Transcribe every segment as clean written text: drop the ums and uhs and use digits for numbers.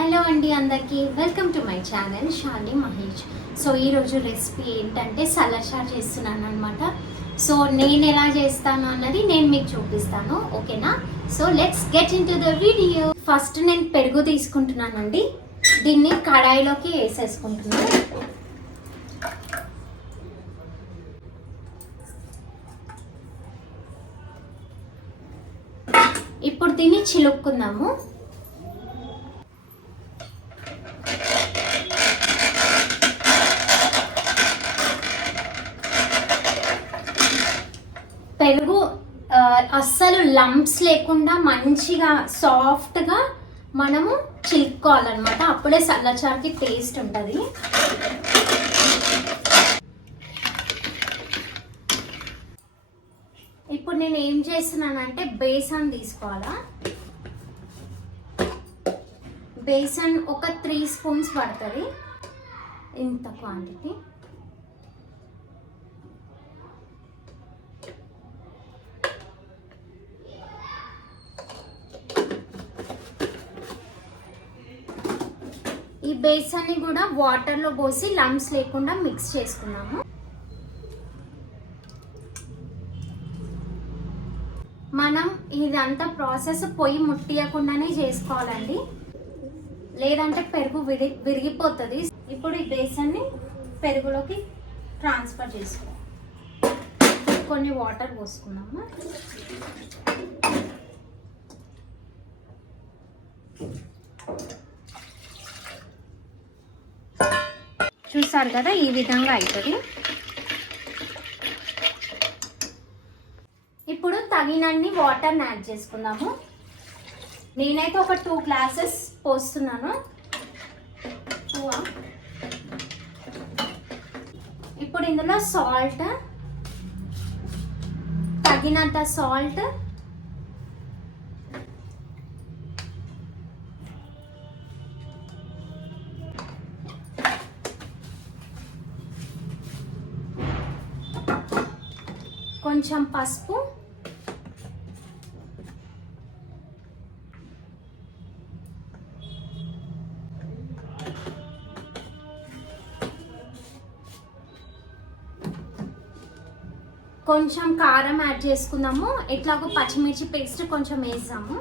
Hello అండి అందరికీ welcome to my channel Shalini Mahesh. So ఈరోజు రెసిపీ ఏంటంటే సలాడ్ చేస్తున్నాను అనమాట. సో నేను ఎలా చేస్తాను అన్నది నేను మీకు చూపిస్తాను, ఓకేనా? So let's get in to the video. First నేను పెరుగు తీసుకుంటున్నానండి. దీన్ని కడాయిలోకి వేసేసుకుంటున్నాను. ఇప్పుడు దీన్ని చిలుక్కుందాము. పెరుగు అస్సలు లంప్స్ లేకుండా మంచిగా సాఫ్ట్గా మనము చిలుక్కోవాలన్నమాట. అప్పుడే సల్లచారుకి టేస్ట్ ఉంటుంది. ఇప్పుడు నేను ఏం చేస్తున్నానంటే బేసన్ తీసుకోవాలా. బేసన్ ఒక 3 స్పూన్స్ పడుతుంది, ఇంత క్వాంటిటీ. ఈ బేసన్ని కూడా వాటర్లో పోసి లంప్స్ లేకుండా మిక్స్ చేసుకున్నాము. మనం ఇదంతా ప్రాసెస్ పొయ్యి ముట్టియకుండానే చేసుకోవాలండి, లేదంటే పెరుగు విరిగిపోతుంది. ఇప్పుడు ఈ బేసన్ని పెరుగులోకి ట్రాన్స్ఫర్ చేసుకోవాలి. కొన్ని వాటర్ పోసుకున్నాము. చూసారు కదా, ఈ విధంగా అవుతుంది. ఇప్పుడు తగినన్ని వాటర్ని యాడ్ చేసుకుందాము. నేనైతే ఒక 2 గ్లాసెస్ పోస్తున్నాను. ఇప్పుడు ఇందులో సాల్ట్, తగినంత సాల్ట్, కొంచెం పసుపు, కొంచెం కారం యాడ్ చేసుకుందాము. ఎట్లాగో పచ్చిమిర్చి పేస్ట్ కొంచెం వేసాము.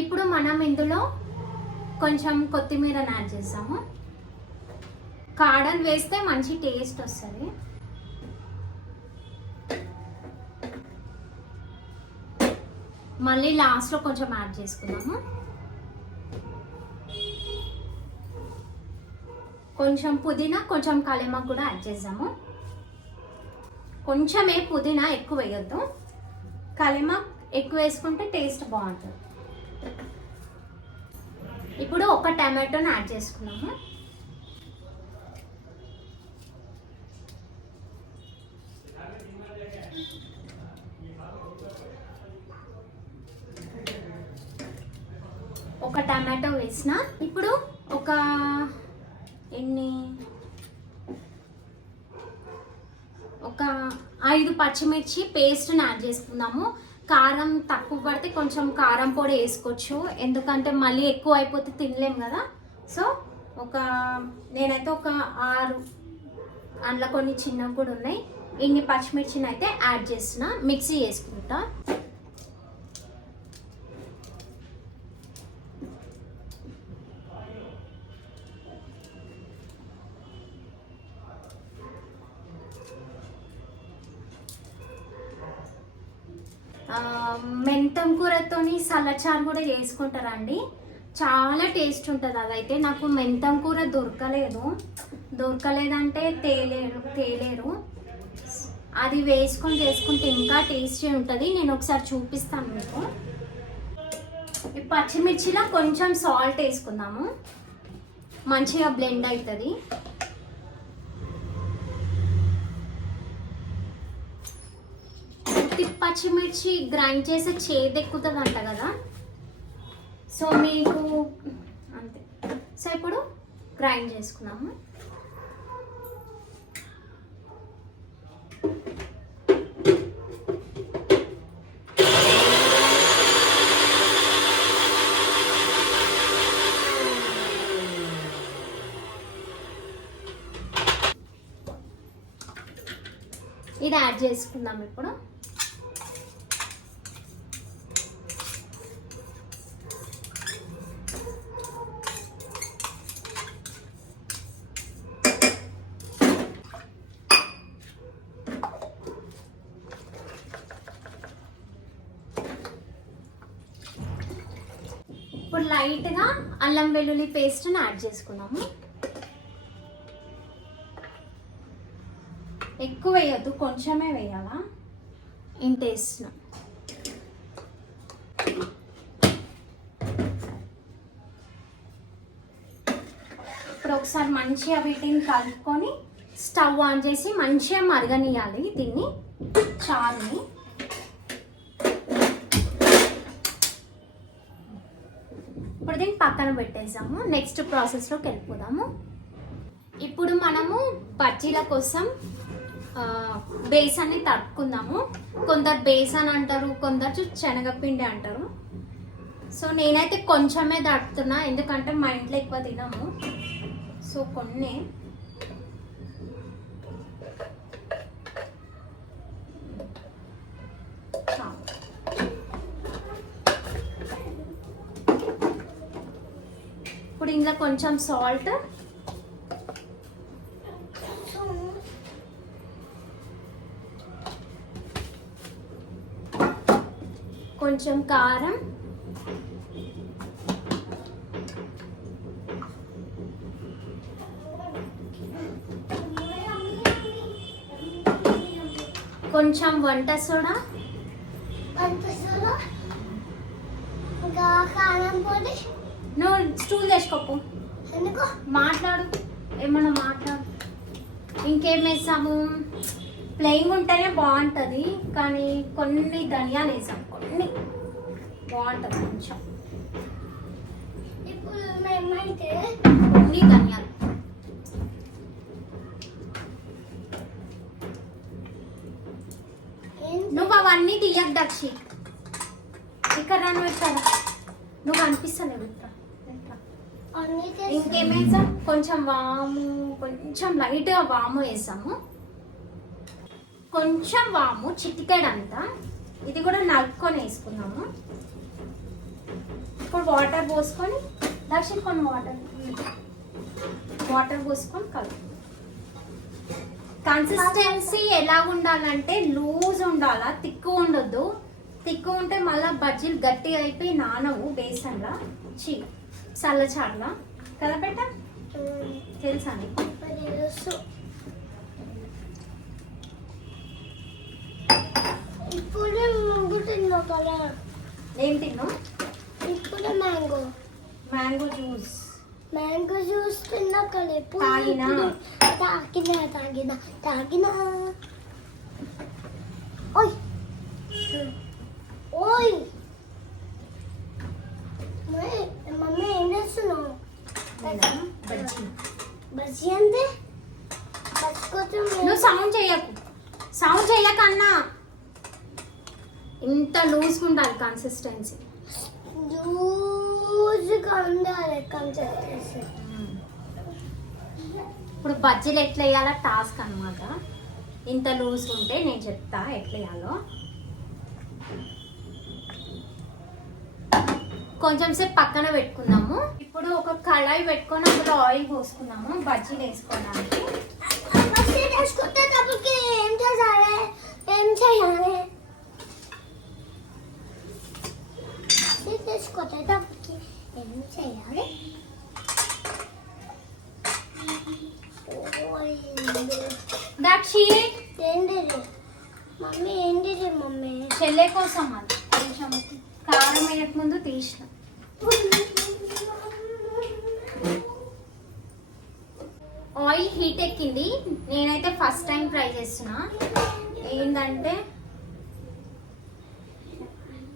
ఇప్పుడు మనం ఇందులో కొంచెం కొత్తిమీరని యాడ్ చేసాము. కారం వేస్తే మంచి టేస్ట్ వస్తుంది. మళ్ళీ లాస్ట్లో కొంచెం యాడ్ చేసుకున్నాము. కొంచెం పుదీనా, కొంచెం కలేమాకు కూడా యాడ్ చేసాము. కొంచెమే పుదీనా, ఎక్కువ వేయొద్దు. కలేమాకు ఎక్కువ వేసుకుంటే టేస్ట్ బాగుంటుంది. ఇప్పుడు ఒక టమాటోని యాడ్ చేసుకున్నాము. ఒక టమాటో వేసిన. ఇప్పుడు ఒక 5 పచ్చిమిర్చి పేస్ట్ని యాడ్ చేసుకుందాము. కారం తక్కువ పడితే కొంచెం కారం పొడి వేసుకోవచ్చు, ఎందుకంటే మళ్ళీ ఎక్కువ అయిపోతే తినలేం కదా. సో నేనైతే ఒక 6, అందులో కొన్ని చిన్నవి కూడా ఉన్నాయి, ఇన్ని పచ్చిమిర్చిని అయితే యాడ్ చేస్తున్నా. మిక్సీ చేసుకుంటా. మెంతం కూరతోని సల్లచారు కూడా చేసుకుంటారండి, చాలా టేస్ట్ ఉంటుంది. అదైతే నాకు మెంతం కూర దొరకలేదంటే తేలేరు. అది వేసుకొని చేసుకుంటే ఇంకా టేస్టీ ఉంటుంది. నేను ఒకసారి చూపిస్తాను మీకు. ఈ పచ్చిమిర్చిలో కొంచెం సాల్ట్ వేసుకుందాము, మంచిగా బ్లెండ్ అవుతుంది. పచ్చిమిర్చి గ్రైండ్ చేసి చేదెక్కుతుంది అంట కదా, సో మీకు అంతే. సో ఇప్పుడు గ్రైండ్ చేసుకున్నాము. ఇది యాడ్ చేసుకుందాం ఇప్పుడు. ఇప్పుడు లైట్గా అల్లం వెల్లుల్లి పేస్ట్ని యాడ్ చేసుకున్నాము. ఎక్కువ వేయద్దు, కొంచెమే వేయాలా ఇంత వేసిన. ఇప్పుడు ఒకసారి మంచిగా వీటిని కలుపుకొని స్టవ్ ఆన్ చేసి మంచిగా మరగనియాలి దీన్ని, చారుని. ఇప్పుడు దీన్ని పక్కన పెట్టేసాము. నెక్స్ట్ ప్రాసెస్లోకి వెళ్ళిపోదాము. ఇప్పుడు మనము బజ్జీల కోసం బేసన్ని తడుపుకుందాము. కొందరు బేసన్ అంటారు, కొందరు శనగపిండి అంటారు. సో నేనైతే కొంచెమే తడుపుతున్నా, ఎందుకంటే మా ఇంట్లో ఎక్కువ తినము. సో కొన్ని ఇప్పుడు ఇందులో కొంచెం సాల్ట్, కొంచెం కారం, కొంచెం వంట సోడా, ఇంకా కారం పొడి. నువ్వు స్టూల్ తెచ్చుకోపు, ఎందుకు మాట్లాడు, ఏమన్నా మాట్లాడు. ఇంకేం వేసాము? ప్లెయిన్ ఉంటేనే బాగుంటుంది, కానీ కొన్ని ధనియాలు వేసాము, కొన్ని బాగుంటుంది కొంచెం. ఇప్పుడు మేమైతే కొన్ని ధనియాలు. నువ్వు అవన్నీ తీయకు దక్షి, ఇక్కడ నన్ను పెట్టాలా, నువ్వు అనిపిస్తలేవు. ఇంకేం వేసాం? కొంచెం వాము, కొంచెం లైట్గా వాము వేసాము, కొంచెం వాము చిటికెడంతా. ఇది కూడా నలుపుకొని వేసుకున్నాము. ఇప్పుడు వాటర్ పోసుకొని దక్షిణ కొన్ని వాటర్ పోసుకొని కలుపు. కన్సిస్టెన్సీ ఎలా ఉండాలంటే లూజ్ ఉండాలా, తిక్కు ఉండొద్దు. తిక్కు ఉంటే మళ్ళీ బజ్జీలు గట్టిగా అయిపోయి నానవు బేసన్లా, చల్లచాట్లా కదా పెట్ట, తెలుసా నీకు? ఇప్పుడు మ్యాంగో తిన్నావు కదా. ఏం తిన్నావు? ఇప్పుడు మ్యాంగో జ్యూస్. మ్యాంగో జ్యూస్ తిన్నా కదా. తాగినా ఓయ్ ఓయ్ మమ్మీ ఏం చేస్తున్నావు? బజ్జీ అంటే నువ్వు సౌండ్ చేయకన్నా. ఇంత లూజ్గా ఉండాలి కన్సిస్టెన్సీ. లూజ్గా ఉండాలి కన్సిస్టెన్సీ. ఇప్పుడు బజ్జీలు ఎట్లా వేయాలో టాస్క్ అనమాట. ఇంత లూజ్ ఉంటే నేను చెప్తా ఎట్లా వేయాలో. కొంచెం సేపు పక్కన పెట్టుకుందాము. ఇప్పుడు ఒక కళాయి పెట్టుకొని అందులో ఆయిల్ పోసుకున్నాము బజ్జీలు వేసుకోవడానికి. ఏం చేయాలి? దక్షి ఏంటిది మమ్మీ? ఏంటిది మమ్మీ? చెల్లె కోసం అది కొంచెం కారం వేయక ముందు తీసిన. ఆయిల్ హీట్ ఎక్కింది. నేనైతే ఫస్ట్ టైం ట్రై చేస్తున్నా. ఏంటంటే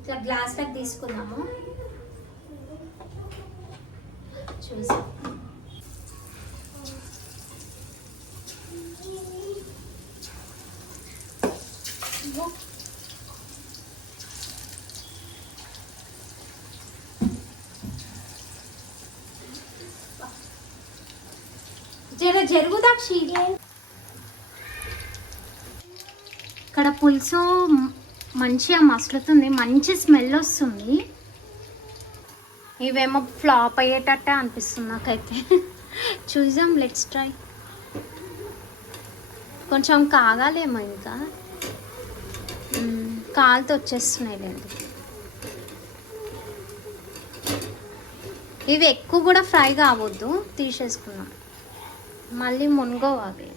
ఇట్లా గ్లాస్లోకి తీసుకుందాము. చూసి జరుగుదాక్షి. ఇక్కడ పులుసు మంచిగా మసులుతుంది, మంచి స్మెల్ వస్తుంది. ఇవేమో ఫ్లాప్ అయ్యేటట్టే అనిపిస్తుంది నాకైతే. చూద్దాం, లెట్స్ ట్రై. కొంచెం కాగాలేమో ఇంకా, కాలుతో వచ్చేస్తున్నాయి లేదు. ఇవి ఎక్కువ కూడా ఫ్రై కావద్దు, తీసేసుకున్నాం. మళ్ళీ మునగవు అవి.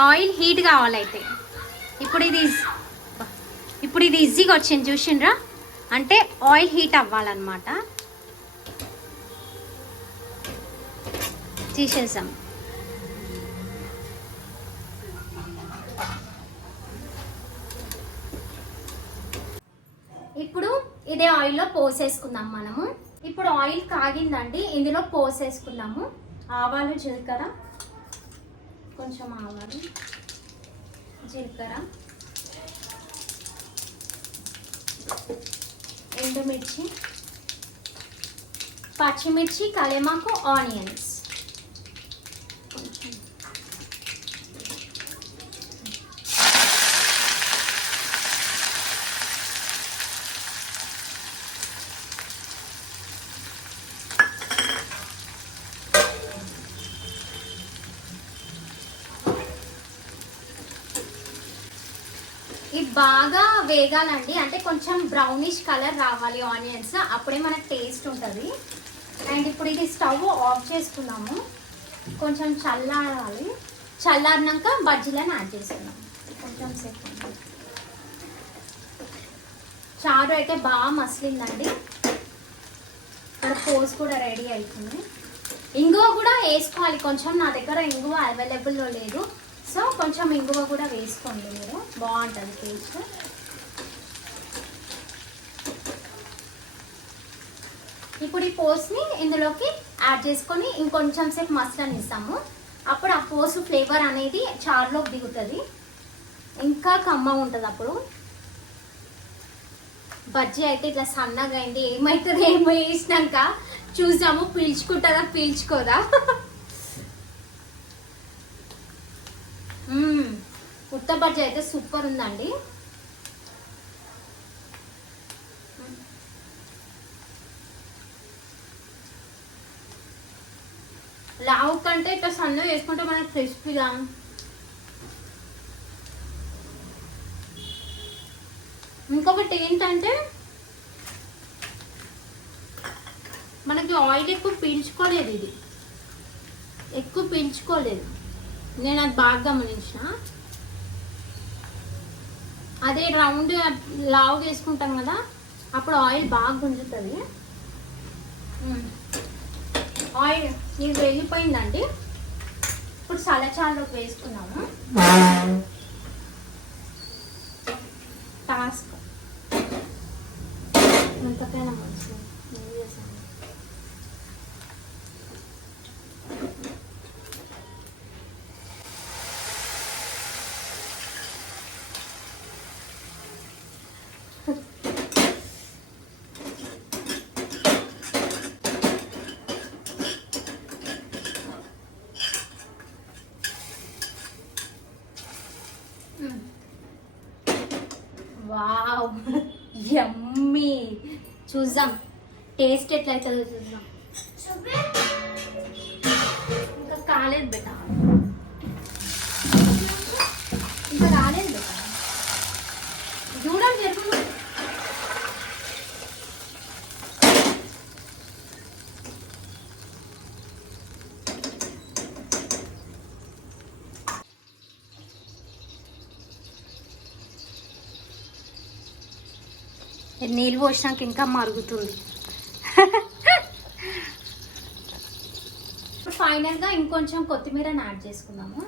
ఆయిల్ హీట్ కావాలైతే. ఇప్పుడు ఇది ఈజీగా వచ్చింది చూసిండ్రా, అంటే ఆయిల్ హీట్ అవ్వాలన్నమాట. తీసేసాం. ఇప్పుడు ఇదే ఆయిల్లో పోసేసుకుందాం మనము. ఇప్పుడు ఆయిల్ కాగిందండి, ఇందులో పోసేసుకుందాము. ఆవాలు, జీలకర్ర, కొంచెం ఆవాలు, జీలకర్ర, ఎండుమిర్చి, పచ్చిమిర్చి, కరివేపాకు, ఆనియన్స్. ఇది బాగా వేగాలండి, అంటే కొంచెం బ్రౌనిష్ కలర్ రావాలి ఆనియన్స్, అప్పుడే మనకు టేస్ట్ ఉంటుంది. అండ్ ఇప్పుడు ఇది స్టవ్ ఆఫ్ చేసుకున్నాము, కొంచెం చల్లారాలి. చల్లారినాక బజ్జీలను యాడ్ చేసుకున్నాం. కొంచెం సేపు చారు అయితే బాగా మసిలిందండి. ఇక్కడ పోస్ కూడా రెడీ అవుతుంది. ఇంగువ కూడా వేసుకోవాలి కొంచెం, నా దగ్గర ఇంగువ అవైలబుల్లో లేదు, సో కొంచెం ఇంగువ కూడా వేసుకోండి మీరు, బాగుంటుంది టేస్ట్. ఇప్పుడు ఈ పోస్ని ఇందులోకి యాడ్ చేసుకొని ఇంకొంచెం సేపు మసలనిస్తాము. అప్పుడు ఆ పోసు ఫ్లేవర్ అనేది చారులోకి దిగుతుంది, ఇంకా కమ్మగా ఉంటుంది. అప్పుడు బజ్జీ అయితే ఇట్లా సన్నగా అయింది. ఏమవుతుంది ఏమో వేసినాక చూసాము, పీల్చుకుంటుందా పీల్చుకోదా. ఉత్త బజ్జీ అయితే సూపర్ ఉందండి. లావు కంటే ఇట్లా సన్నగా వేసుకుంటే మనకి క్రిస్పీగా. ఇంకొకటి ఏంటంటే మనకి ఆయిల్ ఎక్కువ పీల్చుకోలేదు, ఇది ఎక్కువ పీల్చుకోలేదు, నేను అది బాగా గమనించిన. అదే రౌండ్ లావు వేసుకుంటాం కదా, అప్పుడు ఆయిల్ బాగా గుంజుతుంది. ఆయిల్ ఇది వేగిపోయిందండి. ఇప్పుడు సలచారులోకి వేసుకున్నాము. టాస్క్ ఎంతకైనా మంచిది. వావ్, యమ్మీ. చూద్దాం టేస్ట్ ఎట్లయితుందో చూద్దాం. ఇంకా కాలేదు బెట, ఇంకా రాలేదు బెట. చూడండి ఎప్పుడు నీళ్ళు పోసినాక ఇంకా మరుగుతుంది. ఇప్పుడు ఫైనల్గా ఇంకొంచెం కొత్తిమీరని యాడ్ చేసుకుందాము.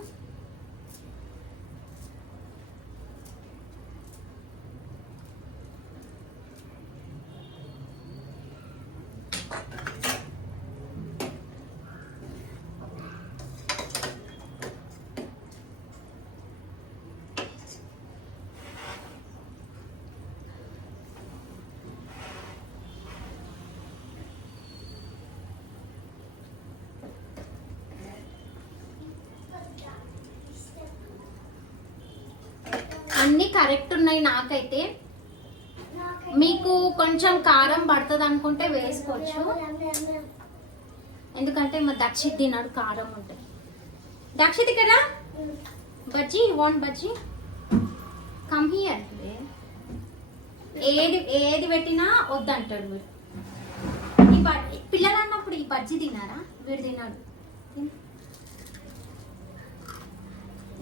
అన్ని కరెక్ట్ ఉన్నాయి నాకైతే. మీకు కొంచెం కారం పడుతుంది అనుకుంటే వేసుకోవచ్చు, ఎందుకంటే మా దక్షిత్ తిన్నాడు కారం ఉంటుంది. దక్షిత్ ఇక్కడ bajji want bajji come here. ఏది పెట్టినా వద్దంటాడు వీడు. పిల్లలు అన్నప్పుడు ఈ బజ్జీ తినారా? వీడు తిన్నాడు.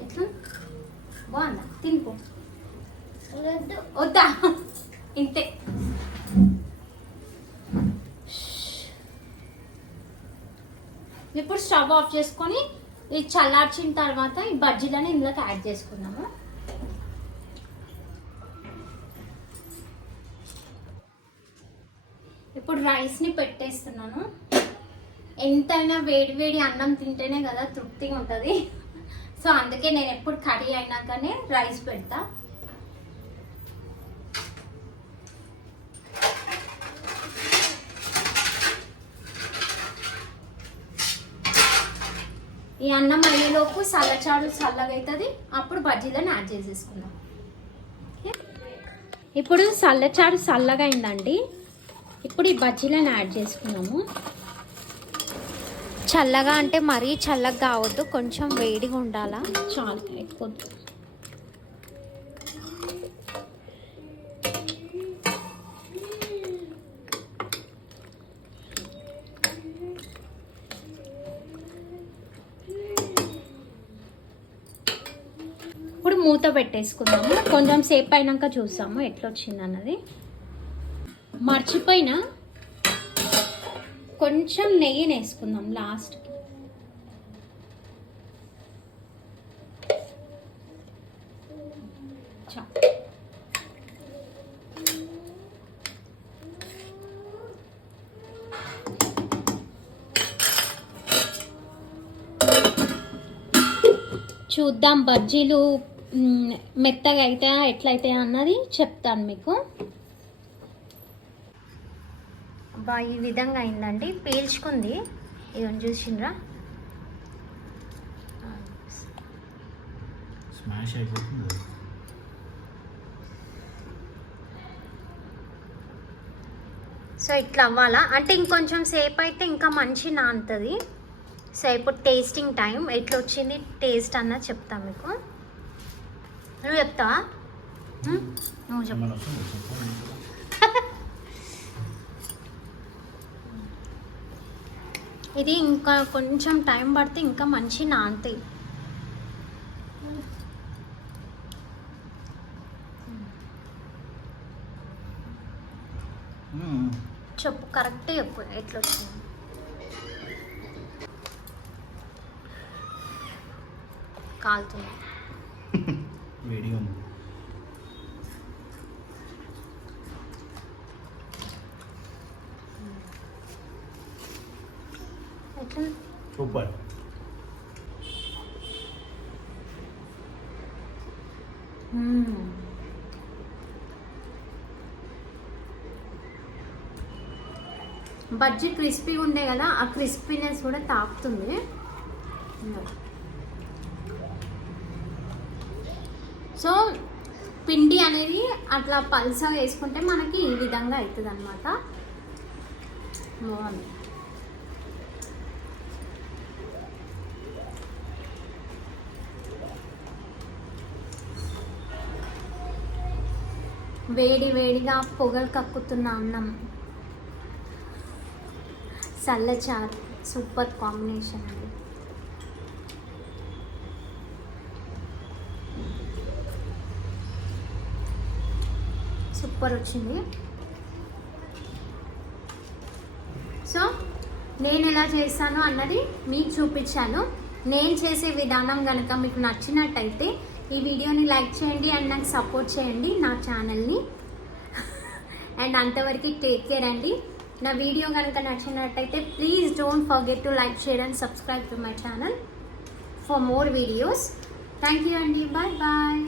ఎట్లా బాగుందా? తినుకో. వద్దా? ఇంతే. ఇప్పుడు స్టవ్ ఆఫ్ చేసుకొని ఇది చల్లార్చిన తర్వాత ఈ బజ్జీలను ఇందులోకి యాడ్ చేసుకున్నాము. ఇప్పుడు రైస్ని పెట్టేస్తున్నాను. ఎంతైనా వేడి వేడి అన్నం తింటేనే కదా తృప్తిగా ఉంటుంది. సో అందుకే నేను ఎప్పుడు కర్రీ అయినాకనే రైస్ పెడతా. ఈ అన్నం అయ్యేలోపు చల్లచాడు చల్లగా అవుతుంది, అప్పుడు బజ్జీలను యాడ్ చేసేసుకుందాం. ఇప్పుడు చల్లచాడు చల్లగా అయిందండి. ఇప్పుడు ఈ బజ్జీలను యాడ్ చేసుకున్నాము. చల్లగా అంటే మరీ చల్లగా కావద్దు, కొంచెం వేడిగా ఉండాలా, చాలా అయిపోద్దు. ఇప్పుడు మూత పెట్టేసుకుందాము, కొంచెం సేపు అయినాక చూసాము ఎట్లా వచ్చింది అన్నది. మర్చిపోయినా కొంచెం నెయ్యిని వేసుకుందాం లాస్ట్కి. చూద్దాం బజ్జీలు మెత్తగా అవుతాయా ఎట్లయితాయా అన్నది చెప్తాను మీకు. బా ఈ విధంగా అయిందండి, పీల్చుకుంది. ఇవన్నీ చూసిండ్రా, స్మాష్ అయిపోతుంది. సో ఇట్లా అవ్వాలా అంటే ఇంకొంచెం సేపు అయితే ఇంకా మంచి నానుతుంది. సో ఇప్పుడు టేస్టింగ్ టైం. ఎట్లా వచ్చింది టేస్ట్ అన్నది చెప్తా మీకు. నువ్వు చెప్తావా? నువ్వు చెప్పు. ఇది ఇంకా కొంచెం టైం పడితే ఇంకా మంచి నానుతాయి. చెప్పు, కరెక్టే చెప్పు ఎట్లా వచ్చింది. కాలుతుంది, వేడిగా ఉంది. ఎట్లా సూపర్. బజ్జీ క్రిస్పీగా ఉండే కదా, ఆ క్రిస్పీనెస్ కూడా తాకుతుంది. సో పిండి అనేది అట్లా పల్సగా వేసుకుంటే మనకి ఈ విధంగా అవుతుంది అన్నమాట. బాగుంది. వేడి వేడిగా పొగలు కక్కుతున్న అన్నం, చల్లచారు, సూపర్ కాంబినేషన్ అండి. సూపర్ వచ్చింది. సో నేను ఎలా చేస్తాను అన్నది మీకు చూపించాను. నేను చేసే విధానం కనుక మీకు నచ్చినట్టయితే ఈ వీడియోని లైక్ చేయండి అండ్ నాకు సపోర్ట్ చేయండి నా ఛానల్ని. అండ్ అంతవరకు టేక్ కేర్ అండి. నా వీడియో కనుక నచ్చినట్టయితే please don't forget to like, share and subscribe to my channel for more videos. Thank you అండి. Bye bye.